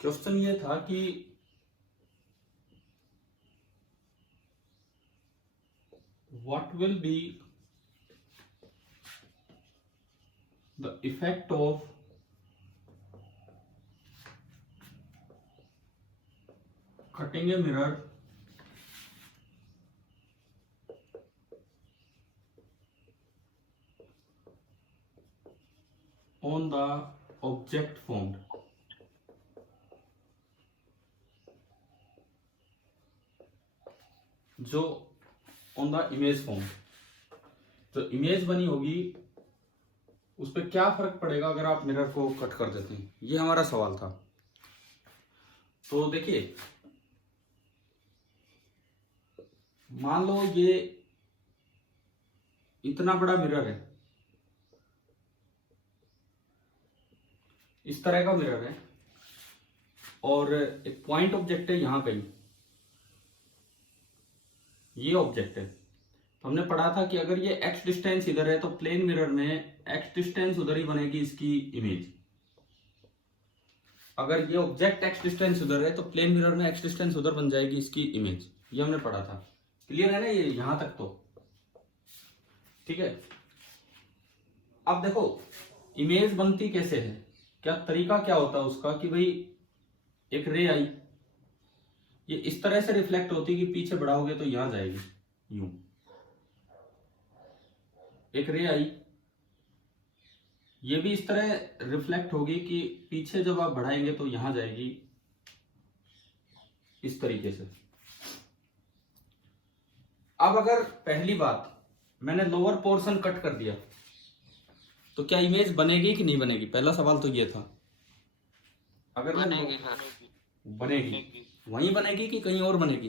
Question ये था कि what will be the effect of cutting a mirror on the object formed. जो on the image form, जो image बनी होगी उस पर क्या फर्क पड़ेगा अगर आप मिरर को कट कर देते हैं, ये हमारा सवाल था। तो देखिए, मान लो ये इतना बड़ा मिरर है, इस तरह का मिरर है, और एक पॉइंट ऑब्जेक्ट है यहां कहीं, ये ऑब्जेक्ट है। तो हमने पढ़ा था कि अगर ये x डिस्टेंस इधर है तो प्लेन मिरर में x डिस्टेंस उधर ही बनेगी इसकी इमेज। अगर ये ऑब्जेक्ट x डिस्टेंस उधर है तो प्लेन मिरर में x डिस्टेंस उधर बन जाएगी इसकी इमेज। ये हमने पढ़ा था। क्लियर है ना ये यहां तक? तो ठीक है। अब देखो इमेज बनती कैसे है, क्या तरीका क्या होता है उसका, कि भाई एक रे आई, ये इस तरह से रिफ्लेक्ट होती कि पीछे बढ़ाओगे तो यहां जाएगी, यूं। एक रे आई, ये भी इस तरह रिफ्लेक्ट होगी कि पीछे जब आप बढ़ाएंगे तो यहां जाएगी, इस तरीके से। अब अगर पहली बात मैंने लोअर पोर्शन कट कर दिया तो क्या इमेज बनेगी कि नहीं बनेगी? पहला सवाल तो ये था। अगर बनेगी बनेगी, वहीं बनेगी कि कहीं और बनेगी?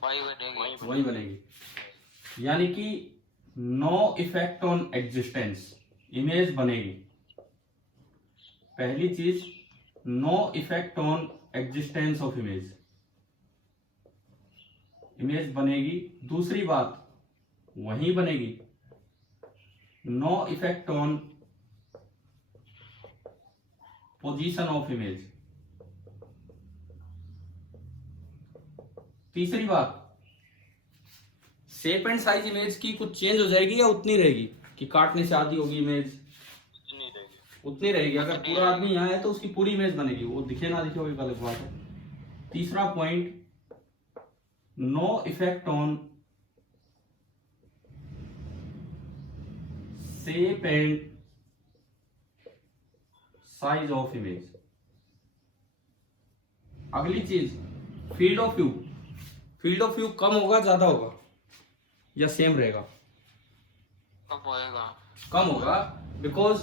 वहीं बनेगी। यानी कि no effect on existence, image बनेगी। पहली चीज, no effect on existence of image, image बनेगी। दूसरी बात, वहीं बनेगी, no effect on position of image. तीसरी बात, शेप एंड साइज इमेज की कुछ चेंज हो जाएगी या उतनी रहेगी कि काटने से आधी होगी इमेज? उतनी रहेगी। अगर पूरा आदमी यहाँ है तो उसकी पूरी इमेज बनेगी, वो दिखे ना दिखे वो एक अलग बात है। तीसरा point, no effect on shape and size of image. अगली चीज, field of view. Field of view कम होगा, ज्यादा होगा, या सेम रहेगा? कम होगा। बिकॉज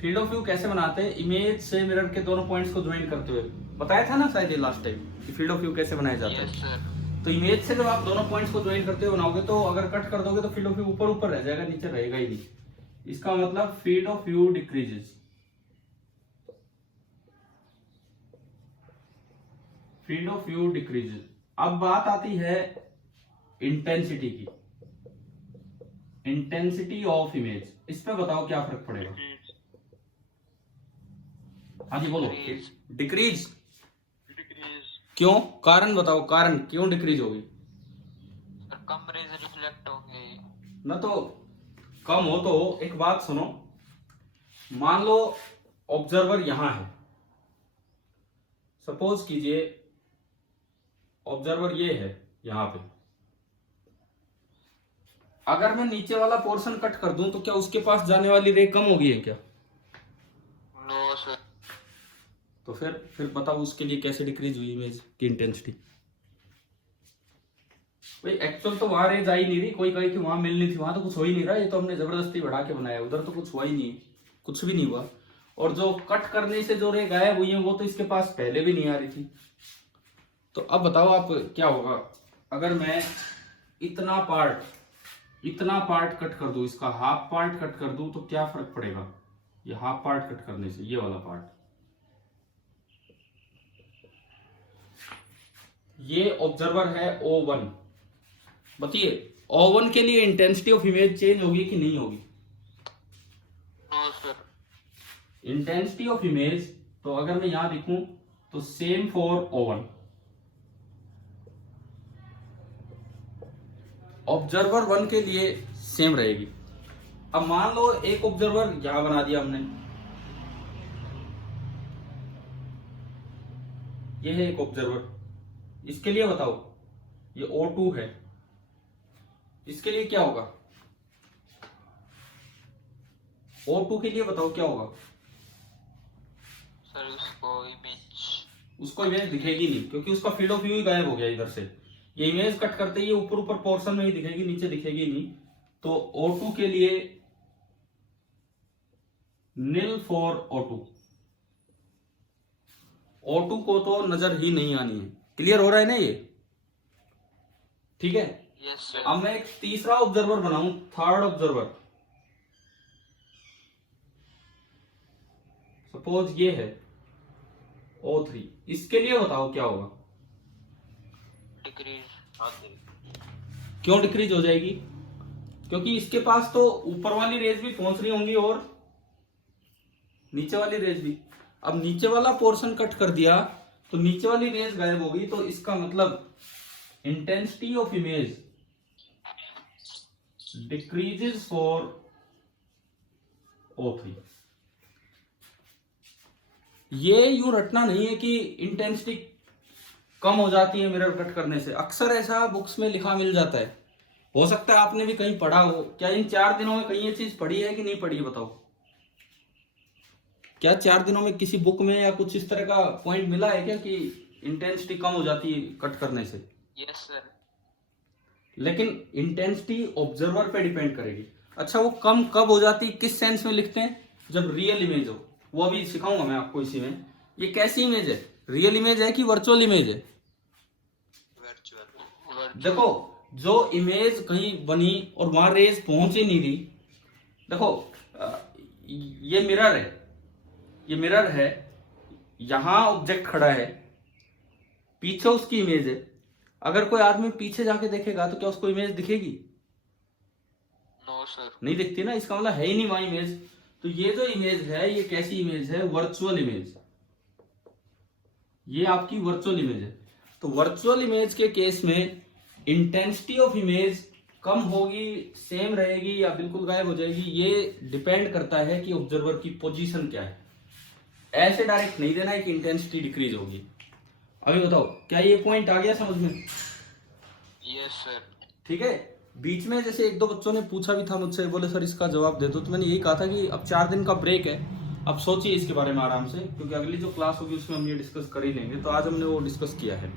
फील्ड ऑफ व्यू कैसे बनाते हैं? इमेज से मिरर के दोनों पॉइंट्स को ज्वाइन करते हुए। बताया था ना शायद ये लास्ट टाइम कि फील्ड ऑफ व्यू कैसे बनाया जाता है। तो इमेज से जब आप दोनों पॉइंट्स को ज्वाइन करते हुए बनाओगे तो अगर कट कर दोगे तो फील्ड ऑफ व्यू ऊपर ऊपर रह जाएगा, नीचे रहेगा ही नहीं। इसका मतलब field of view decreases. Field of view decreases. अब बात आती है इंटेंसिटी की। इंटेंसिटी ऑफ इमेज, इस पे बताओ क्या फर्क पड़ेगा? हाँ जी बोलो। डिक्रीज। क्यों? कारण बताओ, कारण क्यों डिक्रीज होगी? कम रेज रिफ्लेक्ट होंगे ना। तो कम हो तो एक बात सुनो, मान लो ऑब्जर्वर यहां है, सपोज कीजिए ऑब्जर्वर ये है यहां पे। अगर मैं नीचे वाला पोर्शन कट कर दूं तो क्या उसके पास जाने वाली रे कम होगी है क्या? No sir. तो फिर बताओ उसके लिए कैसे डिक्रीज हुई इमेज की इंटेंसिटी? भाई एक्चुअल तो वहां रे जा ही नहीं रही, कोई कहे कि वहां मिलनी थी, वहां तो कुछ हो ही नहीं रहा, ये तो हमने जबरदस्ती बढ़ा के बनाया, उधर तो कुछ हुआ ही नहीं, कुछ भी नहीं हुआ। और जो कट करने से जो रे गायब हुई है वो तो इसके पास पहले भी नहीं आ रही थी। तो अब बताओ आप क्या होगा अगर मैं इतना पार्ट कट कर दूं, इसका हाफ पार्ट कट कर दूं तो क्या फर्क पड़ेगा? ये हाफ पार्ट कट करने से ये वाला पार्ट, ये ऑब्जर्वर है O1। बताइए O1 के लिए इंटेंसिटी ऑफ इमेज चेंज होगी कि नहीं होगी? No sir. Intensity of image तो अगर मैं यहां लिखूं तो सेम फॉर ओवन, ऑब्जर्वर 1 के लिए सेम रहेगी। अब मान लो एक ऑब्जर्वर यहां बना दिया हमने, ये है एक ऑब्जर्वर, इसके लिए बताओ ये O2 है, इसके लिए क्या होगा? O2 के लिए बताओ क्या होगा? सर उसको इमेज दिखेगी नहीं, क्योंकि उसका फील्ड ऑफ व्यू ही गायब हो गया इधर से। ये इमेज कट करते ही ऊपर ऊपर पोर्शन में ही दिखेगी, नीचे दिखेगी नहीं। तो O2 के लिए नील फॉर O2, O2 को तो नजर ही नहीं आनी है। क्लियर हो रहा है ना ये? ठीक है। Yes sir. अब मैं एक तीसरा ऑब्जर्वर बनाऊं, थर्ड ऑब्जर्वर, सपोज ये है O3, इसके लिए बताओ क्या होगा? डिक्रीज। क्यों डिक्रीज हो जाएगी? क्योंकि इसके पास तो ऊपर वाली रेज भी पहुंच रही होंगी और नीचे वाली रेज भी। अब नीचे वाला पोर्शन कट कर दिया तो नीचे वाली रेज गायब होगी, तो इसका मतलब intensity of image decreases for O3। ये यूं रटना नहीं है कि इंटेंसिटी कम हो जाती है मिरर कट करने से। अक्सर ऐसा बुक्स में लिखा मिल जाता है, हो सकता है आपने भी कहीं पढ़ा हो। क्या इन 4 दिनों में कहीं ये चीज पढ़ी है कि नहीं पढ़ी है बताओ? क्या 4 दिनों में किसी बुक में या कुछ इस तरह का पॉइंट मिला है क्या कि इंटेंसिटी कम हो जाती है कट करने से? Yes sir. लेकिन इंटेंसिटी ऑब्जर्वर पे डिपेंड करेगी। अच्छा, वो कम कब हो जाती, किस सेंस में लिखते हैं? जब रियल इमेज हो, वो अभी सिखाऊंगा मैं आपको इसी में। ये कैसी इमेज है? रियल इमेज है कि वर्चुअल इमेज है? वर्चुअल। देखो, जो इमेज कहीं बनी और वहां रेज पहुंच ही नहीं रही। देखो ये मिरर है, ये मिरर है, यहां ऑब्जेक्ट खड़ा है, पीछे उसकी इमेज है। अगर कोई आदमी पीछे जाके देखेगा तो क्या उसको इमेज दिखेगी? No sir. नहीं दिखती ना, इसका मतलब है ही नहीं वहां इमेज। तो ये जो इमेज है ये कैसी इमेज है? Virtual image. ये आपकी वर्चुअल इमेज है। तो वर्चुअल इमेज के केस में इंटेंसिटी ऑफ इमेज कम होगी, सेम रहेगी या बिल्कुल गायब हो जाएगी, ये डिपेंड करता है कि ऑब्जर्वर की पोजीशन क्या है। ऐसे डायरेक्ट नहीं देना है कि इंटेंसिटी डिक्रीज होगी। अभी बताओ, क्या ये पॉइंट आ गया समझ में? Yes sir. ठीक है। बीच में जैसे 1-2 बच्चों ने पूछा भी था मुझसे, बोले सर इसका जवाब दे दो, तो मैंने यही कहा था कि अब 4 दिन का ब्रेक है, अब सोचिए इसके बारे में आराम से, क्योंकि अगली जो क्लास होगी उसमें हम ये डिस्कस कर ही लेंगे। तो आज हमने वो डिस्कस किया है।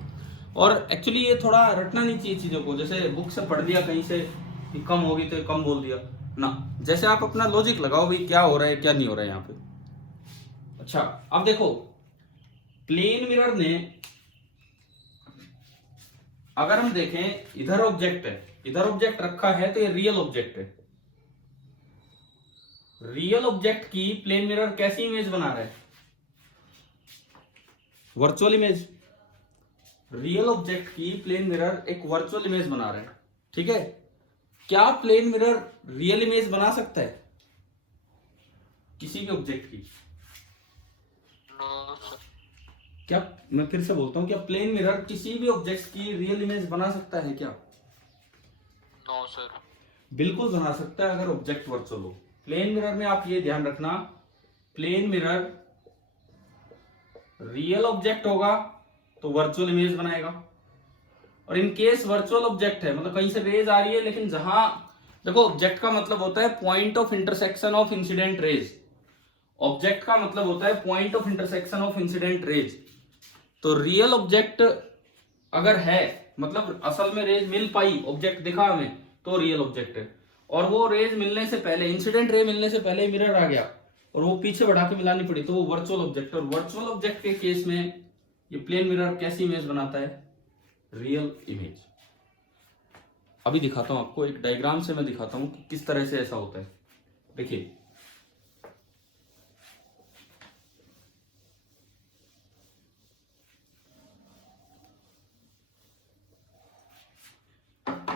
और एक्चुअली ये थोड़ा रटना नहीं चाहिए चीजों को, जैसे बुक से पढ़ दिया कहीं से कि कम होगी तो कम बोल दिया ना। जैसे आप अपना लॉजिक लगाओ भाई, क्या हो रहा है क्या नहीं हो रहा है यहाँ पे। अच्छा, अब देखो, प्लेन मिरर ने, अगर हम देखें इधर ऑब्जेक्ट है, इधर ऑब्जेक्ट रखा है, तो ये रियल ऑब्जेक्ट है। रियल ऑब्जेक्ट की प्लेन मिरर कैसी इमेज बना रहा है? Virtual image. रियल ऑब्जेक्ट की प्लेन मिरर एक वर्चुअल इमेज बना रहा है। ठीक है। क्या प्लेन मिरर रियल इमेज बना सकता है किसी भी ऑब्जेक्ट की? No sir. क्या, मैं फिर से बोलता हूं, क्या प्लेन मिरर किसी भी ऑब्जेक्ट की रियल इमेज बना सकता है क्या? No sir. बिल्कुल बना सकता है, अगर ऑब्जेक्ट वर्चुअल हो। प्लेन मिरर में आप ये ध्यान रखना, प्लेन मिरर रियल ऑब्जेक्ट होगा तो वर्चुअल इमेज बनाएगा। और इन केस वर्चुअल ऑब्जेक्ट है, मतलब कहीं से रेज आ रही है, लेकिन जहां, देखो ऑब्जेक्ट का मतलब होता है point of intersection of incident raise. Object का मतलब होता है point of intersection of incident raise. तो रियल ऑब्जेक्ट अगर है, मतलब असल में रेज मिल पाई, ऑब्जेक्ट दिखा हमें, तो रियल ऑब्जेक्ट है। और वो रेज मिलने से पहले, इंसिडेंट रे मिलने से पहले मिरर आ गया और वो पीछे बढ़ा के मिलानी पड़ी, तो वो वर्चुअल ऑब्जेक्ट। और वर्चुअल ऑब्जेक्ट के केस में ये प्लेन मिरर कैसी इमेज बनाता है? Real image. अभी दिखाता हूं आपको, एक डायग्राम से मैं दिखाता हूं कि किस तरह से ऐसा होता है। देखिए,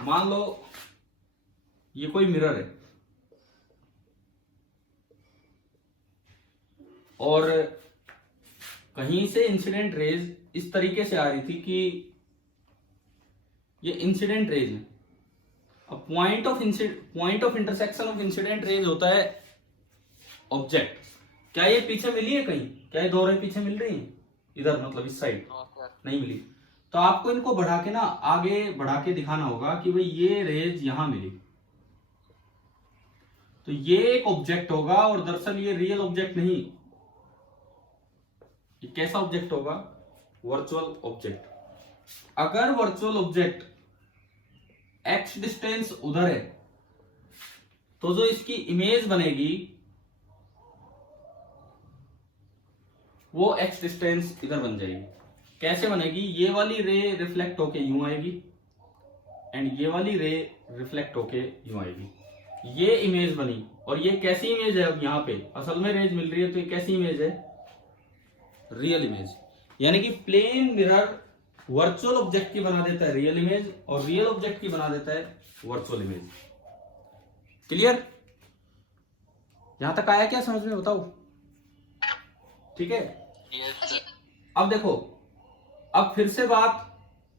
मान लो ये कोई मिरर है और कहीं से इंसिडेंट रेज इस तरीके से आ रही थी कि ये इंसिडेंट रेज है। अब point of intersection of incident raise होता है ऑब्जेक्ट। क्या ये पीछे मिली है कहीं? क्या ये दो रे पीछे मिल रही हैं इधर, मतलब इस साइड? No sir. नहीं मिली। तो आपको इनको बढ़ा के ना आगे बढ़ा के दिखाना होगा कि भाई ये रेज यहां मिली, तो ये एक ऑब्जेक्ट होगा और दरअसल ये रियल ऑब्जेक्ट नहीं। ये कैसा ऑब्जेक्ट होगा? Virtual object. अगर वर्चुअल ऑब्जेक्ट एक्स डिस्टेंस उधर है तो जो इसकी इमेज बनेगी वो एक्स डिस्टेंस इधर बन जाएगी। कैसे बनेगी? ये वाली रे रिफ्लेक्ट होके यूं आएगी एंड ये वाली रे रिफ्लेक्ट होके यूं आएगी। ये इमेज बनी। और ये कैसी इमेज है? अब यहां पे असल में रेज मिल रही है, तो ये कैसी इमेज है? Real image. यानी कि प्लेन मिरर वर्चुअल ऑब्जेक्ट की बना देता है रियल इमेज और रियल ऑब्जेक्ट की बना देता है वर्चुअल इमेज। क्लियर? यहां तक आया क्या समझ में? बताओ। ठीक है। Yes sir. अब देखो, अब फिर से बात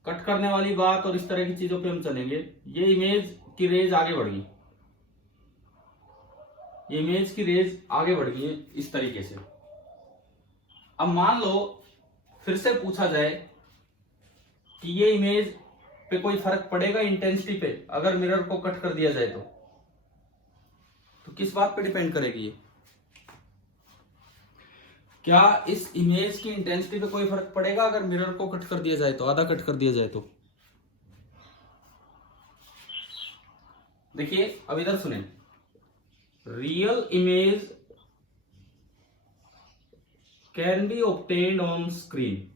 कट करने वाली बात और इस तरह की चीजों पे हम चलेंगे। ये इमेज की रेज आगे बढ़ गई, ये इमेज की रेज आगे बढ़ गई है इस तरीके से। अब मान लो फिर से पूछा जाए कि ये इमेज पे कोई फर्क पड़ेगा इंटेंसिटी पे अगर मिरर को कट कर दिया जाए तो किस बात पे डिपेंड करेगी ये? क्या इस इमेज की इंटेंसिटी पे कोई फर्क पड़ेगा अगर मिरर को कट कर दिया जाए तो, आधा कट कर दिया जाए तो? देखिए अब इधर सुने, real image can be obtained on screen.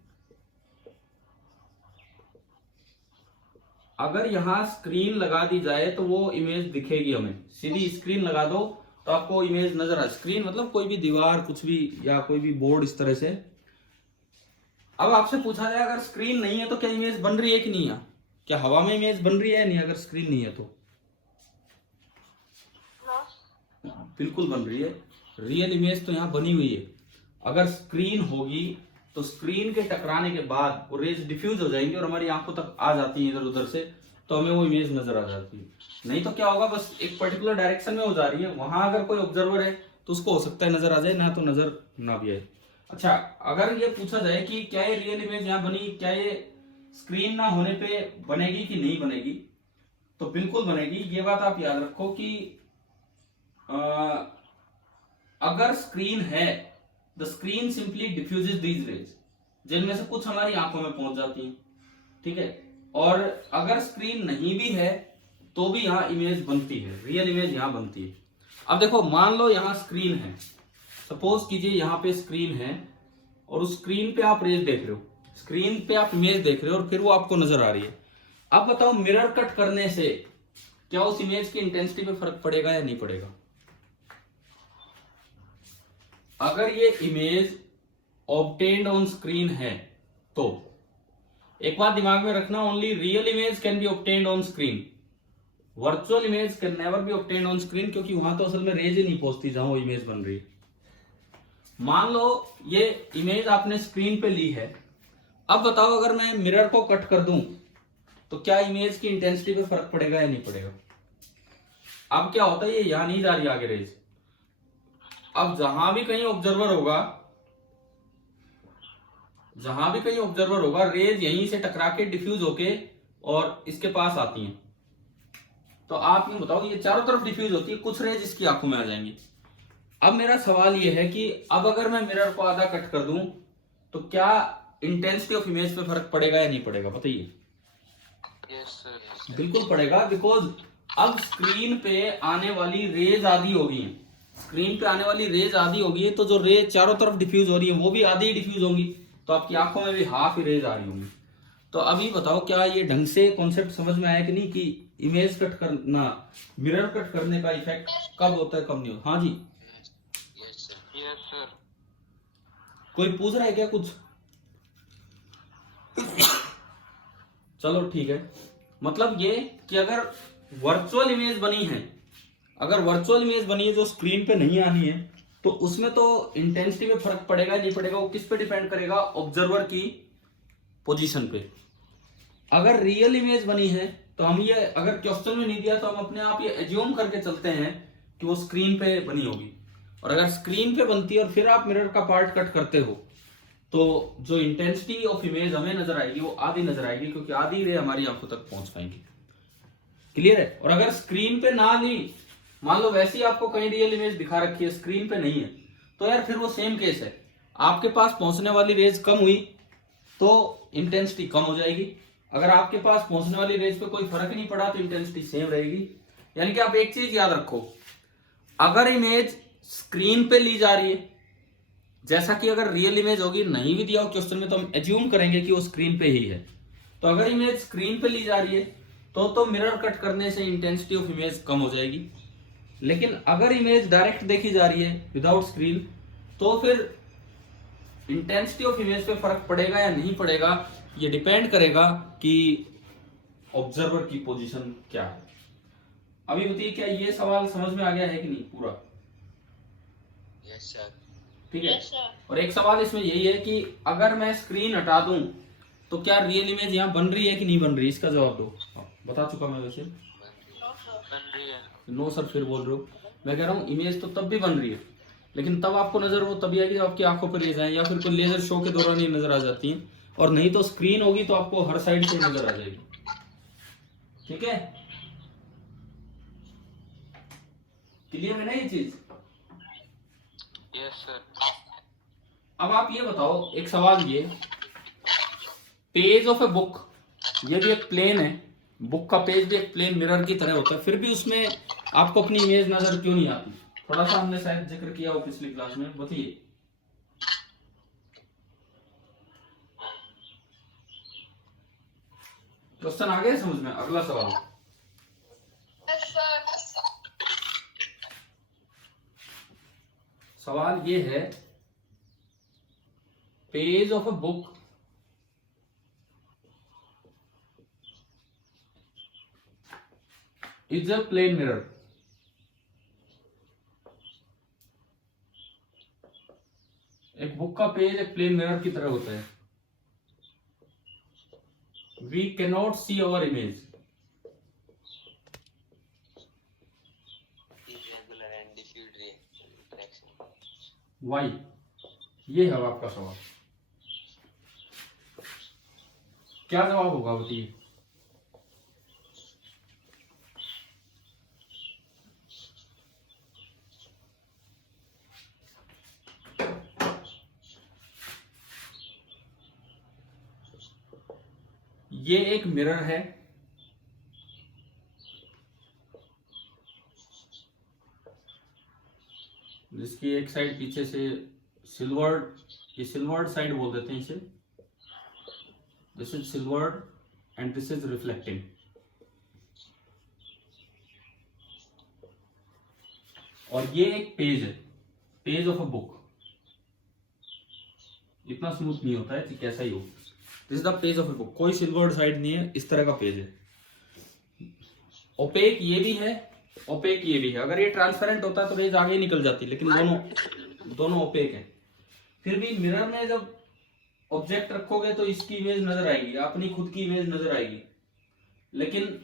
अगर यहां स्क्रीन लगा दी जाए तो वो इमेज दिखेगी हमें। सीधी स्क्रीन लगा दो तो आपको इमेज नजर आ। स्क्रीन मतलब कोई भी दीवार, कुछ भी, या कोई भी बोर्ड इस तरह से। अब आपसे पूछा जाए अगर स्क्रीन नहीं है तो क्या इमेज बन रही है कि नहीं है? क्या हवा में इमेज बन रही है नहीं अगर स्क्रीन नहीं है तो? बिल्कुल बन रही है। रियल इमेज तो यहां बनी हुई है। अगर स्क्रीन होगी तो स्क्रीन के टकराने के बाद वो रेज डिफ्यूज हो जाएंगी और हमारी आंखों तक आ जाती है इधर उधर से, तो हमें वो इमेज नजर आ जाती है। नहीं तो क्या होगा, बस एक पर्टिकुलर डायरेक्शन में हो जा रही है, वहां अगर कोई ऑब्जर्वर है तो उसको हो सकता है नजर आ जाए, ना तो नजर ना भी आए। अच्छा, अगर ये पूछा जाए कि क्या ये रियल इमेज यहाँ बनी, क्या ये स्क्रीन ना होने पे बनेगी कि नहीं बनेगी, तो बिल्कुल बनेगी। ये बात आप याद रखो कि अगर स्क्रीन है, the screen simply diffuses these raise, जिनमें से कुछ हमारी आंखों में पहुंच जाती हैं। ठीक है। और अगर स्क्रीन नहीं भी है तो भी यहां इमेज बनती है, रियल इमेज यहां बनती है। अब देखो, मान लो यहां स्क्रीन है, सपोज कीजिए यहां पे स्क्रीन है और उस स्क्रीन पे आप रेज देख रहे हो, स्क्रीन पे आप इमेज देख रहे हो और फिर वो आपको नजर आ रही है। अब बताओ, मिरर कट करने से क्या उस इमेज की इंटेंसिटी पे फर्क पड़ेगा या नहीं पड़ेगा? अगर ये इमेज ऑब्टेन्ड ऑन स्क्रीन है तो एक बात दिमाग में रखना, only real image can be obtained on screen, virtual image can never be obtained on screen, क्योंकि वहां तो असल में रेज ही नहीं पहुंचती जहां वो इमेज बन रही है। मान लो ये इमेज आपने स्क्रीन पे ली है। अब बताओ, अगर मैं मिरर को कट कर दूं तो क्या इमेज की इंटेंसिटी पे फर्क पड़ेगा या नहीं पड़ेगा? अब क्या होता है, ये यहां नहीं जा रही आगे रेज। अब जहां भी कहीं ऑब्जर्वर होगा, रेज यहीं से टकरा के डिफ्यूज होके और इसके पास आती हैं। तो आप ये बताओ, ये चारों तरफ डिफ्यूज होती है, कुछ रेज इसकी आंखों में आ जाएंगी। अब मेरा सवाल ये है कि अब अगर मैं मिरर को आधा कट कर दूं तो क्या इंटेंसिटी ऑफ इमेज पे फर्क पड़ेगा या नहीं पड़ेगा? बताइए। Yes sir. बिल्कुल पड़ेगा, बिकॉज अब स्क्रीन पे आने वाली रेज आधी हो गई है। स्क्रीन पे आने वाली रेज आधी होगी है, तो जो रेज चारों तरफ डिफ्यूज हो रही है वो भी आधी ही डिफ्यूज होंगी, तो आपकी आंखों में भी हाफ ही रेज आ रही होंगी। तो अभी बताओ, क्या ये ढंग से कॉन्सेप्ट समझ में आया कि नहीं, कि इमेज कट करना, मिरर कट करने का इफेक्ट कब होता है कब नहीं होता? हाँ जी, यस सर। कोई पूछ रहा है क्या कुछ? चलो ठीक है। मतलब ये कि अगर वर्चुअल इमेज बनी है जो स्क्रीन पे नहीं आनी है, तो उसमें तो इंटेंसिटी में फर्क पड़ेगा नहीं पड़ेगा, वो किस पे डिपेंड करेगा, ऑब्जर्वर की पोजीशन पे। अगर रियल इमेज बनी है तो हम ये, अगर क्वेश्चन में नहीं दिया तो हम अपने आप ये एज्यूम करके चलते हैं कि वो स्क्रीन पे बनी होगी। और अगर स्क्रीन पे बनती है और फिर आप मिरर का पार्ट कट करते हो तो जो इंटेंसिटी ऑफ इमेज हमें नजर आएगी वो आधी नजर आएगी, क्योंकि आधी रे हमारी आंखों तक पहुंच पाएंगी। क्लियर है? और अगर स्क्रीन पे ना ली, मान लो वैसे ही आपको कहीं रियल इमेज दिखा रखी है, स्क्रीन पे नहीं है, तो यार फिर वो सेम केस है, आपके पास पहुंचने वाली रेज कम हुई तो इंटेंसिटी कम हो जाएगी, अगर आपके पास पहुंचने वाली रेज पे कोई फर्क नहीं पड़ा तो इंटेंसिटी सेम रहेगी। यानी कि आप एक चीज याद रखो, अगर इमेज स्क्रीन पे ली जा रही है, जैसा कि अगर रियल इमेज होगी, नहीं भी दिया हो क्वेश्चन में, तो हम एज्यूम करेंगे कि वो स्क्रीन पे ही है। तो अगर इमेज स्क्रीन पे ली जा रही है तो मिरर कट करने से इंटेंसिटी ऑफ इमेज कम हो जाएगी। लेकिन अगर इमेज डायरेक्ट देखी जा रही है विदाउट स्क्रीन, तो फिर इंटेंसिटी ऑफ इमेज पे फर्क पड़ेगा या नहीं पड़ेगा, ये डिपेंड करेगा कि ऑब्जर्वर की पोजीशन क्या है। अभी बताइए, क्या ये सवाल समझ में आ गया है कि नहीं पूरा? Yes sir. ठीक है। और एक सवाल इसमें यही है कि अगर मैं स्क्रीन हटा दूं तो क्या रियल इमेज यहाँ बन रही है कि नहीं बन रही, इसका जवाब दो। बता चुका मैं वैसे। बन रही है। नो सर फिर बोल रहे हो। मैं कह रहा हूँ इमेज तो तब भी बन रही है, लेकिन तब आपको नजर वो तभी आएगी जब आपकी आंखों पर रेज आए, या फिर कोई लेजर शो के दौरान ही नजर आ जाती है, और नहीं तो स्क्रीन होगी तो आपको हर साइड से नजर आ जाएगी। ठीक है, क्लियर है ना ये चीज? Yes sir. अब आप ये बताओ, एक सवाल ये, पेज ऑफ ए बुक, ये भी एक प्लेन है, बुक का पेज भी एक प्लेन मिरर की तरह होता है, फिर भी उसमें आपको अपनी इमेज नजर क्यों नहीं आती? थोड़ा सा हमने शायद जिक्र किया हो पिछली क्लास में, बताइए। क्वेश्चन आ गया समझ में? अगला सवाल, सवाल ये है, page of a book is a plane mirror. एक बुक का पेज एक प्लेन मिरर की तरह होता है। We cannot see our image. irregular and diffuse refraction. Why? ये है आपका सवाल, क्या जवाब होगा बताइए। ये एक मिरर है, जिसकी एक साइड पीछे से सिल्वर्ड, ये सिल्वर्ड साइड बोल देते हैं इसे, this is silvered and this is reflecting. और ये एक पेज है, पेज ऑफ अ बुक। इतना स्मूथ नहीं होता है, कैसा ही हो, this is the page of a book, कोई सिल्वर्ड साइड नहीं है, इस तरह का पेज है। ओपेक ये भी है, ओपेक ये भी है। अगर ये ट्रांसपेरेंट होता तो रेज आगे निकल जाती, लेकिन दोनों ओपेक है। फिर भी मिरर में जब ऑब्जेक्ट रखोगे तो इसकी इमेज नजर आएगी, अपनी खुद की इमेज नजर आएगी, लेकिन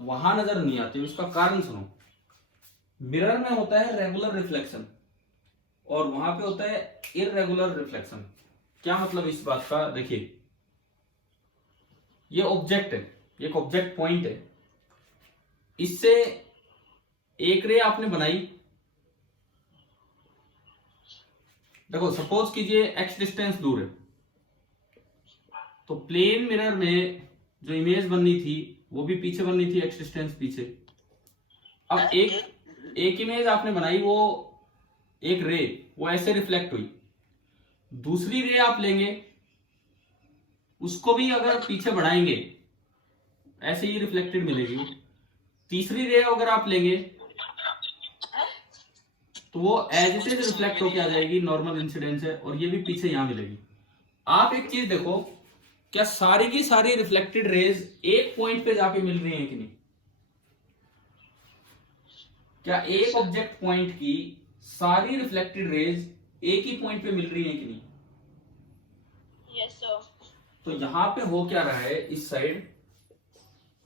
वहां नजर नहीं आती। उसका कारण सुनो, मिरर में होता है रेगुलर रिफ्लेक्शन और वहां पे होता है इररेगुलर रिफ्लेक्शन। क्या मतलब इस बात का? देखिए, ये ऑब्जेक्ट है, एक ऑब्जेक्ट पॉइंट है, इससे एक रे आपने बनाई, देखो सपोज कीजिए एक्स डिस्टेंस दूर है, तो प्लेन मिरर में जो इमेज बननी थी वो भी पीछे बननी थी, एक्स डिस्टेंस पीछे। अब एक इमेज आपने बनाई, वो एक रे वो ऐसे रिफ्लेक्ट हुई, दूसरी रे आप लेंगे, उसको भी अगर पीछे बढ़ाएंगे ऐसे ही रिफ्लेक्टेड मिलेगी। तीसरी रे अगर आप लेंगे तो वो एज इट इज रिफ्लेक्ट होकर आ जाएगी, नॉर्मल इंसिडेंस है, और ये भी पीछे यहां मिलेगी। आप एक चीज देखो, क्या सारी की सारी रिफ्लेक्टेड रेज एक पॉइंट पे जाके मिल रही है कि नहीं? क्या एक ऑब्जेक्ट पॉइंट की सारी रिफ्लेक्टेड रेज एक ही पॉइंट पे मिल रही है कि नहीं? Yes sir. तो यहां पे हो क्या रहा है, इस side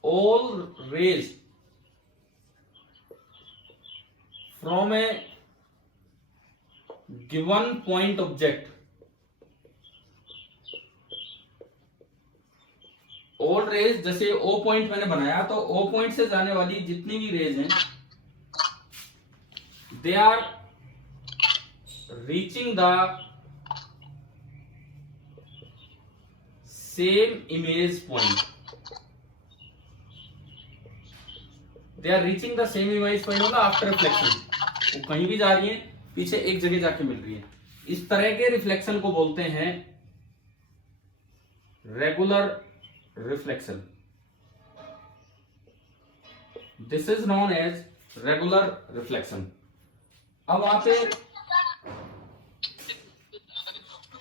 all rays from a given point object, all rays, जैसे ओ पॉइंट मैंने बनाया तो ओ पॉइंट से जाने वाली जितनी भी रेज हैं they are reaching the same image point, they are reaching the same image point मतलब आफ्टर रिफ्लेक्शन, वो कहीं भी जा रही है, पीछे एक जगह जाके मिल रही है। इस तरह के रिफ्लेक्शन को बोलते हैं regular reflection. This is known as regular reflection. अब वहां पे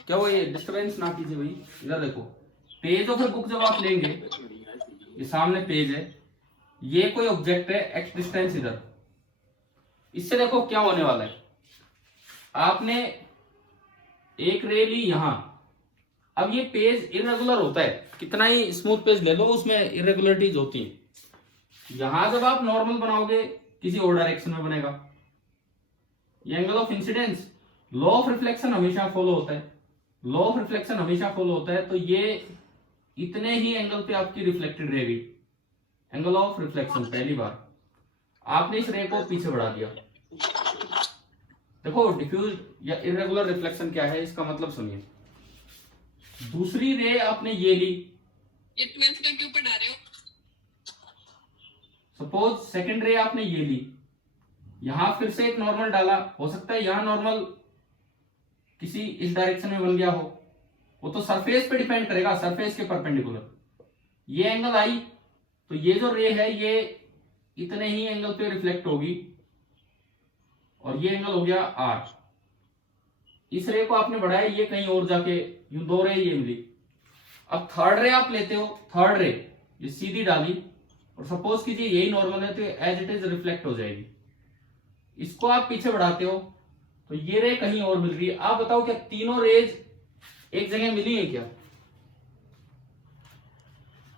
क्या वो, ये डिस्टरबेंस ना कीजिए भाई, इधर देखो, पेज ऑफ ए बुक जब आप लेंगे, ये सामने पेज है, ये कोई ऑब्जेक्ट है एक्स डिस्टेंस इधर, इससे देखो क्या होने वाला है, आपने एक रे ली यहां, अब ये पेज इरेगुलर होता है, कितना ही स्मूथ पेज ले लो उसमें इरेगुलरिटीज होती है। यहां जब आप नॉर्मल बनाओगे किसी और डायरेक्शन में बनेगा, ये angle of incidence, law of reflection हमेशा फॉलो होता है, लॉ ऑफ रिफ्लेक्शन हमेशा फॉलो होता है, तो ये इतने ही एंगल पे आपकी रिफ्लेक्टेड रहेगी, एंगल ऑफ रिफ्लेक्शन। पहली बार आपने इस रे को पीछे बढ़ा दिया, देखो डिफ्यूज या इरेगुलर रिफ्लेक्शन क्या है इसका मतलब सुनिए। दूसरी रे आपने ये ली, ये 12th का क्यों पढ़ा रहे हो? सपोज सेकंड रे आपने ये ली, यहां फिर से एक नॉर्मल डाला, हो सकता है यहां नॉर्मल किसी इस डायरेक्शन में बन गया हो, वो तो सरफेस पे डिपेंड करेगा, सरफेस के परपेंडिकुलर। ये एंगल आई तो ये जो रे है ये इतने ही एंगल पे रिफ्लेक्ट होगी, और ये एंगल हो गया आर। इस रे को आपने बढ़ाया, ये कहीं और जाके यूं दो रे ये मिली। अब थर्ड रे आप लेते हो, थर्ड रे ये सीधी डाली, और सपोज कीजिए यही नॉर्मल है तो एज इट इज रिफ्लेक्ट हो जाएगी। इसको आप पीछे बढ़ाते हो तो ये रे कहीं और मिल रही है। आप बताओ क्या तीनों रेज एक जगह मिली है क्या?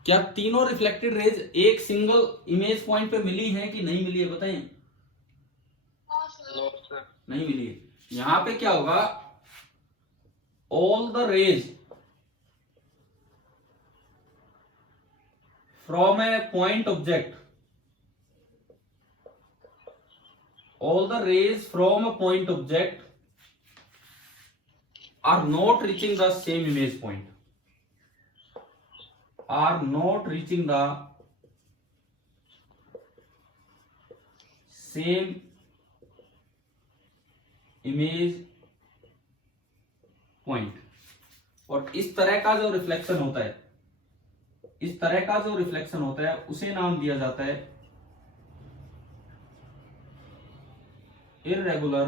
क्या तीनों रिफ्लेक्टेड रेज एक सिंगल इमेज पॉइंट पे मिली है कि नहीं मिली है? बताएं। नहीं मिली है। यहां पे क्या होगा, all the rays from a point object, all the rays from a point object are not reaching the same image point, are not reaching the same image point। और इस तरह का जो रिफ्लेक्शन होता है, इस तरह का जो रिफ्लेक्शन होता है उसे नाम दिया जाता है इररेगुलर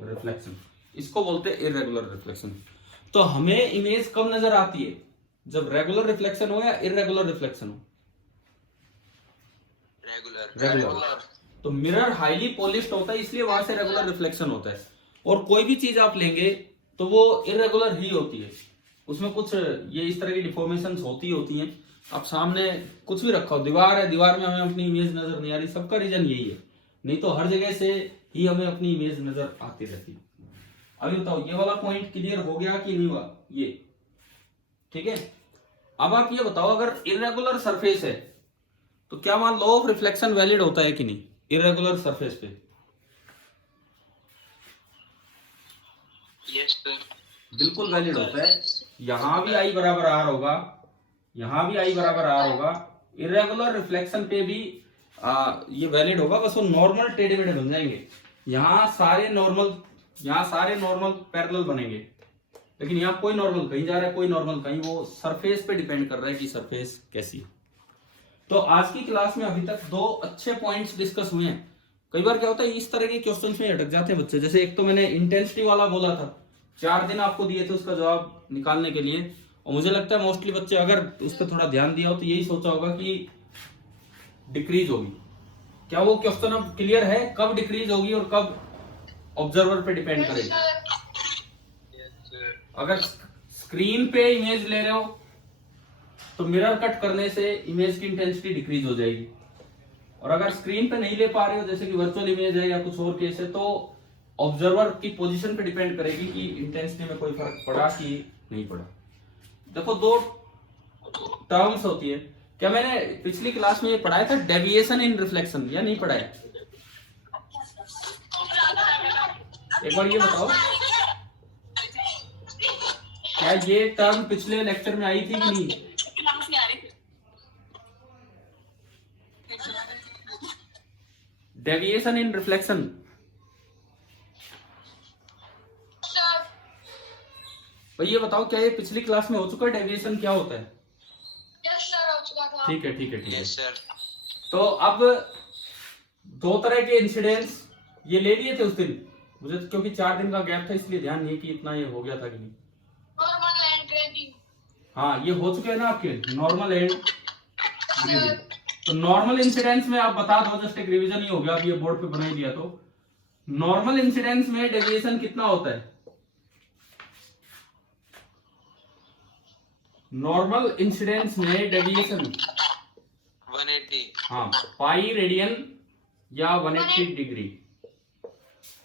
रिफ्लेक्शन। इसको बोलते हैं इररेगुलर रिफ्लेक्शन। तो हमें इमेज कब नजर आती है, जब रेगुलर रिफ्लेक्शन हो या इररेगुलर रिफ्लेक्शन हो? रेगुलर। तो मिरर हाईली पॉलिश्ड होता है, इसलिए वहां से रेगुलर रिफ्लेक्शन होता है। और कोई भी चीज आप लेंगे तो वो इररेगुलर ही होती है, उसमें कुछ ये इस तरह की डिफॉर्मेशंस होती हैं। आप सामने कुछ भी रखा हो, दीवार है, दीवार में हमें अपनी इमेज नजर नहीं आ रही, सबका रीजन यही है, नहीं तो हर जगह से ही हमें अपनी इमेज नजर आती रहती है। अभी बताओ ये वाला पॉइंट क्लियर हो गया कि नहीं हुआ? ये ठीक है। अब आप ये बताओ, अगर इरेगुलर सरफेस है तो क्या वहां लॉ ऑफ रिफ्लेक्शन वैलिड होता है कि नहीं इरेगुलर सरफेस पे? यस सर, बिल्कुल वैलिड होता है। यहां भी आई बराबर आर होगा, यहां भी आई बराबर आर होगा, इरेगुलर रिफ्लेक्शन पे भी ये वैलिड होगा, बस वो नॉर्मल टेढ़े मेढ़े बन जाएंगे। यहाँ सारे नॉर्मल पैरेलल बनेंगे, लेकिन यहाँ कोई नॉर्मल कहीं जा रहा है, कोई नॉर्मल कहीं, वो सरफेस पे डिपेंड कर रहा है कि सरफेस कैसी है। तो आज की क्लास में अभी तक 2 अच्छे पॉइंट्स डिस्कस हुए हैं। कई बार क्या होता है इस तरह के क्वेश्चंस में अटक जाते हैं बच्चे। जैसे एक तो मैंने इंटेंसिटी वाला बोला था, 4 दिन आपको दिए थे उसका जवाब निकालने के लिए, और मुझे लगता है मोस्टली बच्चे अगर उस पर थोड़ा ध्यान दिया हो तो यही सोचा होगा कि डिक्रीज होगी, क्या वो क्वेश्चन अब क्लियर है? कब डिक्रीज होगी और कब ऑब्जर्वर पे डिपेंड करेगी? Yes, sir. अगर स्क्रीन पे इमेज ले रहे हो तो मिरर कट करने से इमेज की इंटेंसिटी डिक्रीज हो जाएगी, और अगर स्क्रीन पे नहीं ले पा रहे हो, जैसे कि वर्चुअल इमेज है या कुछ और केस है, तो ऑब्जर्वर की पोजीशन पे डिपेंड करेगी कि इंटेंसिटी में कोई फर्क पड़ा कि नहीं पड़ा। देखो, दो टर्म्स होती है। क्या मैंने पिछली क्लास में ये पढ़ाया था, डेविएशन इन रिफ्लेक्शन, या नहीं पढ़ाया? एक बार ये बताओ, क्या ये टर्म पिछले लेक्चर में आई थी कि नहीं? क्लास में आ रही थी। डेविएशन इन रिफ्लेक्शन। भाई ये बताओ, क्या ये पिछली क्लास में हो चुका है? डेविएशन क्या होता है? यस सर, हो चुका था। ठीक है, ठीक है, ठीक है। Yes, sir. तो अब दो तरह के इंसिडेंट्स ये ले लिए थे उस दिन, मुझे क्योंकि 4 दिन का गैप था इसलिए ध्यान नहीं कि इतना ये हो गया था कि नहीं। Normal and grading. हाँ, ये हो चुके हैं ना आपके, नॉर्मल एंड ग्रेडिंग। तो नॉर्मल इंसिडेंस में आप बता दो, जस्ट एक रिवीजन ही हो गया, अब ये बोर्ड पे बना ही दिया। तो नॉर्मल इंसिडेंस में डेविएशन कितना होता है? नॉर्मल इंसिडेंस में डेविएशन 180. हाँ, पाई रेडियन या 180 डिग्री।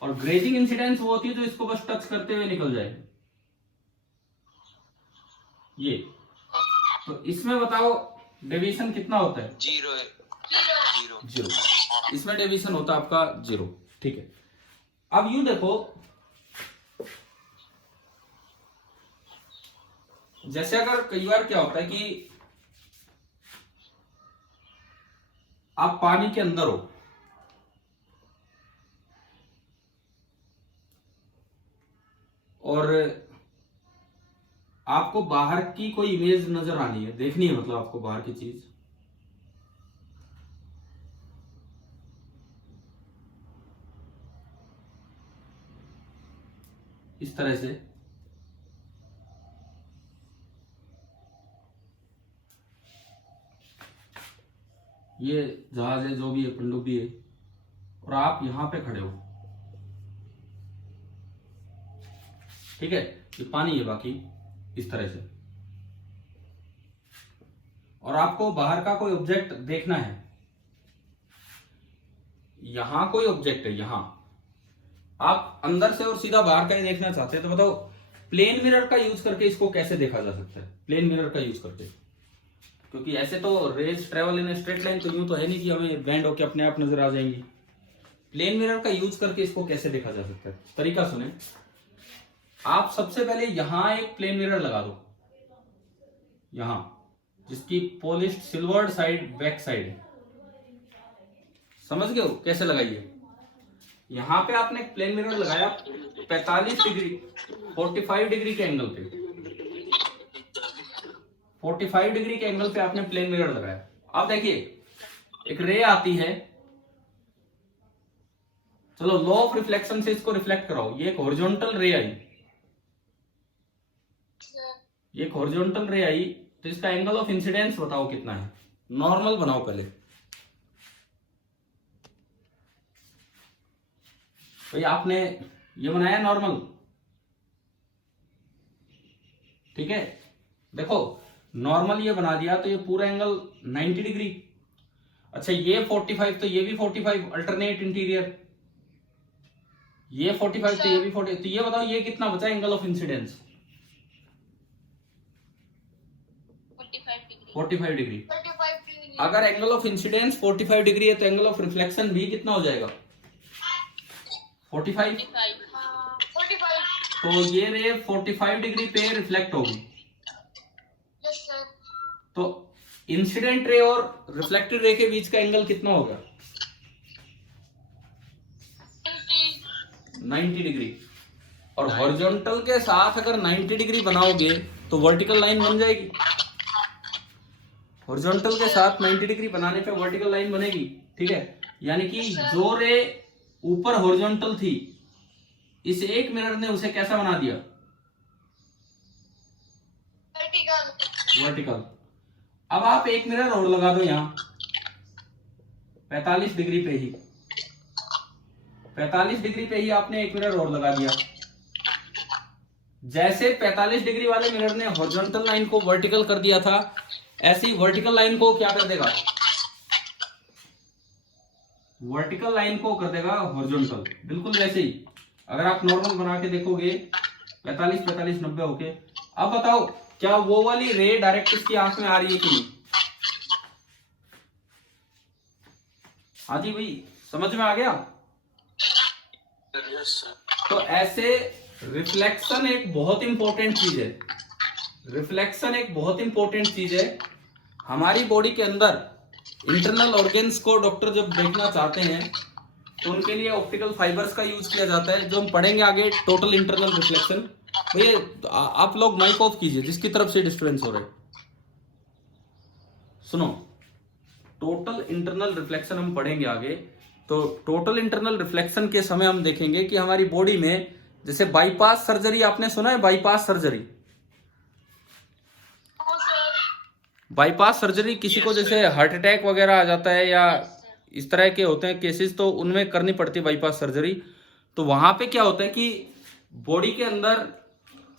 और ग्रेजिंग इंसिडेंस वो होती है जो इसको बस टच करते हुए निकल जाए, ये। तो इसमें बताओ डेविएशन कितना होता है? 0 है. 0. 0। इसमें डेविएशन होता है आपका 0। ठीक है, अब यूं देखो, जैसे अगर कई बार क्या होता है कि आप पानी के अंदर हो और आपको बाहर की कोई इमेज नजर आनी है, देखनी है, मतलब आपको बाहर की चीज, इस तरह से। ये जहाज है, जो भी है, पनडुब्बी है, और आप यहां पे खड़े हो, ठीक है, ये पानी है बाकी, इस तरह से, और आपको बाहर का कोई ऑब्जेक्ट देखना है। यहां कोई ऑब्जेक्ट है, यहां आप अंदर से और सीधा बाहर का ही देखना चाहते हैं, तो बताओ प्लेन मिरर का यूज करके इसको कैसे देखा जा सकता है? प्लेन मिरर का यूज करके, क्योंकि ऐसे तो raise travel in straight line, तो यूं तो है नहीं कि हमें बेंड होके अपने आप नजर आ जाएंगी। प्लेन मिरर का यूज करके इसको कैसे देखा जा सकता है? तरीका सुने। आप सबसे पहले यहां एक प्लेन मिरर लगा दो, यहां, जिसकी polished silvered side back side है। समझ गए हो कैसे लगाइए? यहां पे आपने एक प्लेन मिरर लगाया 45 डिग्री, 45 डिग्री के एंगल पे, 45 डिग्री के एंगल पे आपने प्लेन मिरर लगाया। अब देखिए, एक रे आती है, चलो लॉ ऑफ रिफ्लेक्शन से इसको रिफ्लेक्ट कराओ। ये एक हॉरिजॉन्टल रे आई, ये एक हॉरिजॉन्टल रे आई, तो इसका एंगल ऑफ इंसिडेंस बताओ कितना है? नॉर्मल बनाओ पहले। भाई आपने ये बनाया नॉर्मल, ठीक है। देखो नॉर्मल ये बना दिया, तो ये पूरा एंगल 90 डिग्री। अच्छा, ये 45, तो ये भी 45, अल्टरनेट इंटीरियर, ये 45 तो ये भी 40, तो ये बताओ ये कितना बचा एंगल ऑफ इंसिडेंस? 45 डिग्री। अगर एंगल ऑफ इंसिडेंस 45 डिग्री है तो एंगल ऑफ रिफ्लेक्शन भी कितना हो जाएगा? 45। तो ये रे 45 डिग्री पे रिफ्लेक्ट होगी। तो इंसिडेंट रे और रिफ्लेक्टेड रे के बीच का एंगल कितना होगा? 90 डिग्री। और हॉरिजॉन्टल के साथ अगर 90 डिग्री बनाओगे तो वर्टिकल लाइन बन जाएगी। हॉरिजॉन्टल के साथ 90 डिग्री बनाने पे वर्टिकल लाइन बनेगी, ठीक है। यानी कि जो रे ऊपर हॉरिजॉन्टल थी, इस एक मिरर ने उसे कैसा बना दिया? वर्टिकल। अब आप एक मिरर और लगा दो यहां, 45 डिग्री पे ही 45 डिग्री पे ही आपने एक मिरर और लगा दिया। जैसे 45 डिग्री वाले मिरर ने हॉरिजॉन्टल लाइन को वर्टिकल कर दिया था, ऐसी वर्टिकल लाइन को क्या कर देगा, वर्टिकल लाइन को कर देगा हॉरिजॉन्टल। बिल्कुल वैसे ही अगर आप नॉर्मल बना के देखोगे 45 45 90 होके। अब बताओ क्या वो वाली रे डायरेक्ट इसकी आंख में आ रही है कि नहीं? हाँ जी भाई, समझ में आ गया? Yes sir. तो ऐसे रिफ्लेक्शन एक बहुत इंपॉर्टेंट चीज है। रिफ्लेक्शन एक बहुत इंपॉर्टेंट चीज है हमारी बॉडी के अंदर। इंटरनल ऑर्गन्स को डॉक्टर जब देखना चाहते हैं तो उनके लिए ऑप्टिकल फाइबर्स का यूज किया जाता है, जो हम पढ़ेंगे आगे। Total internal reflection. भैया आप लोग माइक ऑफ कीजिए, जिसकी तरफ से डिस्टर्बेंस हो रहा है। सुनो, टोटल इंटरनल रिफ्लेक्शन हम पढ़ेंगे आगे। तो टोटल इंटरनल रिफ्लेक्शन के समय हम देखेंगे कि हमारी बॉडी में, जैसे बाईपास सर्जरी, आपने सुना है बाईपास सर्जरी? बाईपास सर्जरी किसी को जैसे हार्ट अटैक वगैरह आ जाता है या इस तरह के होते हैं केसेस, तो उनमें करनी पड़ती है बाईपास सर्जरी। तो वहां पे क्या होता है कि बॉडी के अंदर,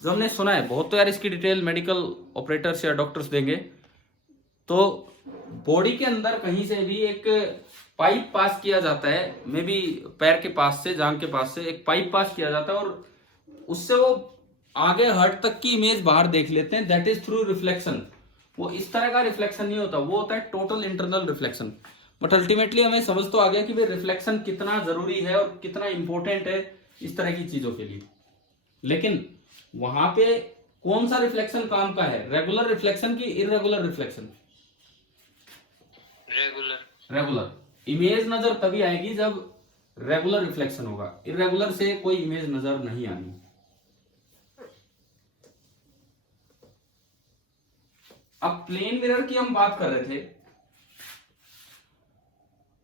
जो हमने सुना है बहुत, तो यार इसकी डिटेल मेडिकल ऑपरेटर्स या डॉक्टर्स देंगे। तो बॉडी के अंदर कहीं से भी एक पाइप पास किया जाता है, मे बी पैर के पास से, जांघ के पास से एक पाइप पास किया जाता है, और उससे वो आगे हार्ट तक की इमेज बाहर देख लेते हैं। That is through reflection. वो इस तरह का रिफ्लेक्शन नहीं होता, वो होता है total internal reflection. But ultimately हमें समझ तो आ गया कि भाई रिफ्लेक्शन कितना जरूरी है और कितना इंपॉर्टेंट है इस तरह की चीजों के लिए। लेकिन वहां पे कौन सा रिफ्लेक्शन काम का है, रेगुलर रिफ्लेक्शन की irregular reflection? Regular. Regular. Image नजर तभी आएगी जब रेगुलर रिफ्लेक्शन होगा, इररेगुलर से कोई इमेज नजर नहीं आनी। अब प्लेन मिरर की हम बात कर रहे थे।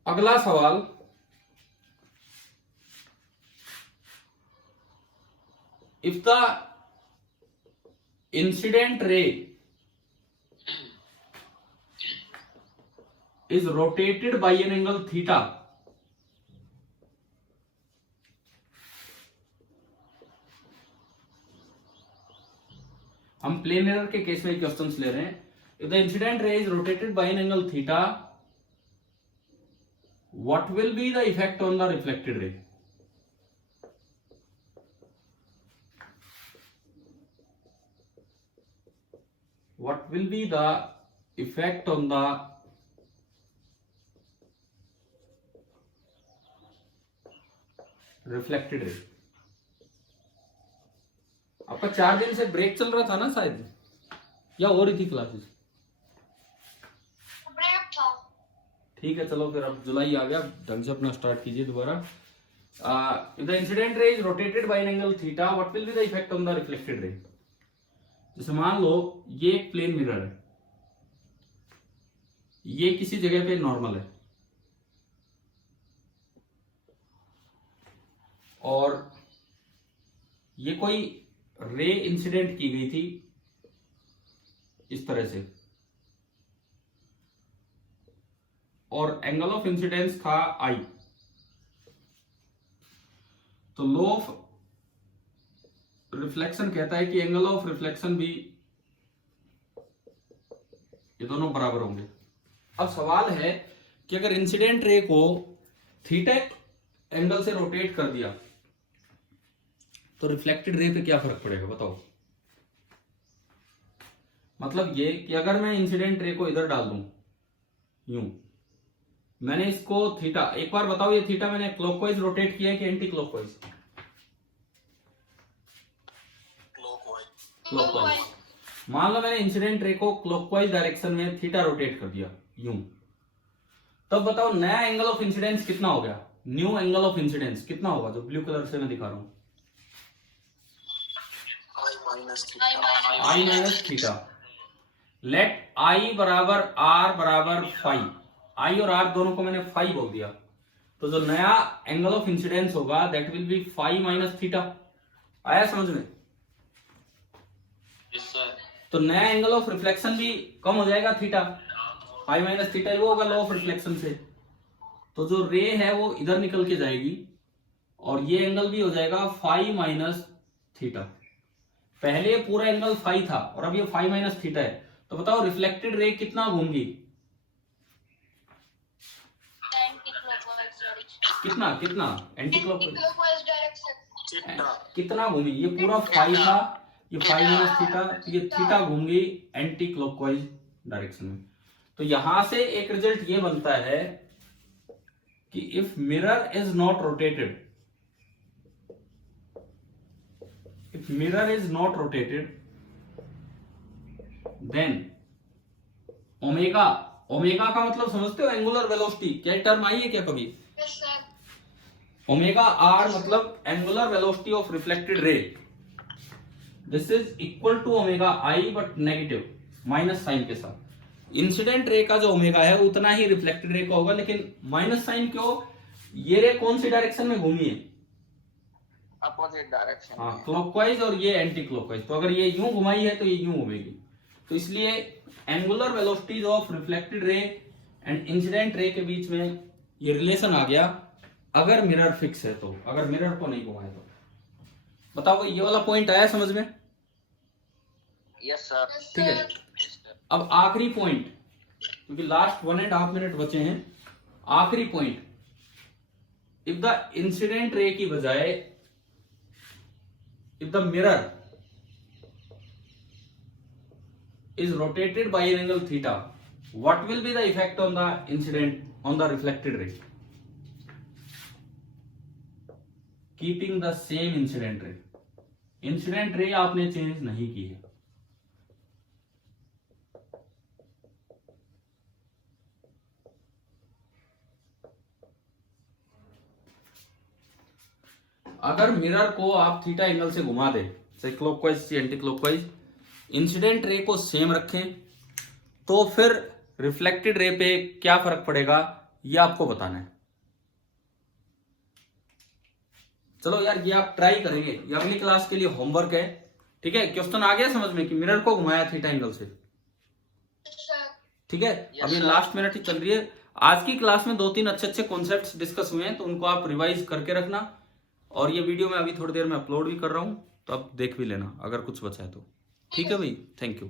अगला सवाल, if the incident ray is rotated by an angle theta, हम प्लेन मिरर के केस में क्वेश्चंस ले रहे हैं। If the incident ray is rotated bye an angle theta, what will be the effect on the reflected ray? What will be the effect on the reflected ray? आपका 4 दिन से break चल रहा था ना शायद, या हो रही थी क्लासेस? ब्रेक था। ठीक है, चलो फिर अब जुलाई आ गया, ढंग से अपना स्टार्ट कीजिए दोबारा। If the incident ray is rotated bye an angle theta, what will be the effect on the reflected ray? जैसे मान लो ये एक प्लेन मिरर है, ये किसी जगह पे नॉर्मल है, और ये कोई रे इंसिडेंट की गई थी इस तरह से, और एंगल ऑफ इंसिडेंस था आई। तो लॉ ऑफ रिफ्लेक्शन कहता है कि एंगल ऑफ रिफ्लेक्शन भी, ये दोनों बराबर होंगे। अब सवाल है कि अगर इंसिडेंट रे को थीटा एंगल से रोटेट कर दिया तो रिफ्लेक्टेड रे पे क्या फर्क पड़ेगा, बताओ। मतलब ये कि अगर मैं इंसिडेंट रे को इधर डाल दूं, यूं, मैंने इसको थीटा, एक बार बताओ ये थीटा मैंने क्लॉकवाइज रोटेट किया है कि एंटी क्लॉकवाइज? क्लॉकवाइज। मान लो मैंने इंसिडेंट रे को क्लॉकवाइज डायरेक्शन में थीटा रोटेट कर दिया, यूं, तब बताओ नया एंगल ऑफ इंसिडेंस कितना हो गया? न्यू एंगल ऑफ इंसिडेंस कितना होगा, जो ब्लू कलर से मैं दिखा रहा हूं? आई माइनस थीटा। लेट आई बराबर आर बराबर फाइव। आई और आर दोनों को मैंने फाइव बोल दिया, तो जो नया एंगल ऑफ इंसिडेंस होगा that will be five minus theta. आया समझ में? Yes sir. तो नया एंगल ऑफ रिफ्लेक्शन भी कम हो जाएगा थीटा, फाइव माइनस थीटा, वो होगा लॉ ऑफ रिफ्लेक्शन से। तो जो रे है वो इधर निकल के जाएगी और ये एंगल भी हो जाएगा फाई माइनस थीटा। पहले ये पूरा एंगल फाई था और अब ये फाई माइनस थीटा है। तो बताओ रिफ्लेक्टेड रे कितना घूमगी? कितना कितना एंटी क्लॉकवाइज डायरेक्शन। कितना घूमी? ये पूरा फाई था, ये फाई माइनस थीटा, तो ये थीटा घूमगी एंटी क्लॉकवाइज डायरेक्शन में। तो यहां से एक रिजल्ट ये बनता है कि if mirror is not rotated, if mirror is not rotated then omega, omega का मतलब समझते हो? एंगुलर वेलोसिटी, क्या टर्म आई है क्या कभी? Yes sir. ओमेगा आर मतलब angular velocity of reflected ray, this is equal to omega i but negative, minus sign के साथ। इंसिडेंट रे का जो ओमेगा है उतना ही रिफ्लेक्टेड रे का होगा, लेकिन माइनस साइन क्यों? ये रे कौन सी डायरेक्शन में घूमी है? Opposite direction. हाँ, क्लॉकवाइज और ये एंटी क्लॉकवाइज। तो अगर ये यूं घुमाई है तो ये यूं घूमेगी। तो इसलिए एंगुलर वेलोसिटीज ऑफ रिफ्लेक्टेड रे एंड इंसिडेंट रे के बीच में ये रिलेशन आ गया, अगर मिरर फिक्स है तो। अगर मिरर को नहीं घुमाए तो। बताओ ये वाला पॉइंट आया समझ में? Yes sir. ठीक है, अब आखिरी पॉइंट, क्योंकि लास्ट 1.5 मिनट बचे हैं। आखिरी point, if the incident ray की बजाय if the mirror is rotated by an angle theta, what will be the effect on the incident, on the reflected ray? Keeping the same incident ray. Incident ray आपने change नहीं की है। अगर mirror को आप theta angle से घुमा दे, चाहे क्लॉकवाइज या एंटी क्लॉकवाइज, इंसिडेंट रे को सेम रखें, तो फिर रिफ्लेक्टेड रे पे क्या फर्क पड़ेगा ये आपको बताना है। चलो यार, ये आप ट्राई करेंगे, ये अगली क्लास के लिए होमवर्क है। ठीक है, क्वेश्चन आ गया समझ में कि मिरर को घुमाया थीटा एंगल से? ठीक है, अभी लास्ट मिनट ही चल रही है। आज की क्लास में 2-3 अच्छे कॉन्सेप्ट्स डिस्कस हुए हैं, तो उनको आप रिवाइज करके रखना। और ये वीडियो मैं अभी थोड़ी देर में अपलोड भी कर रहा हूं, तो आप देख भी लेना अगर कुछ बचा है तो। ठीक है भाई, थैंक यू।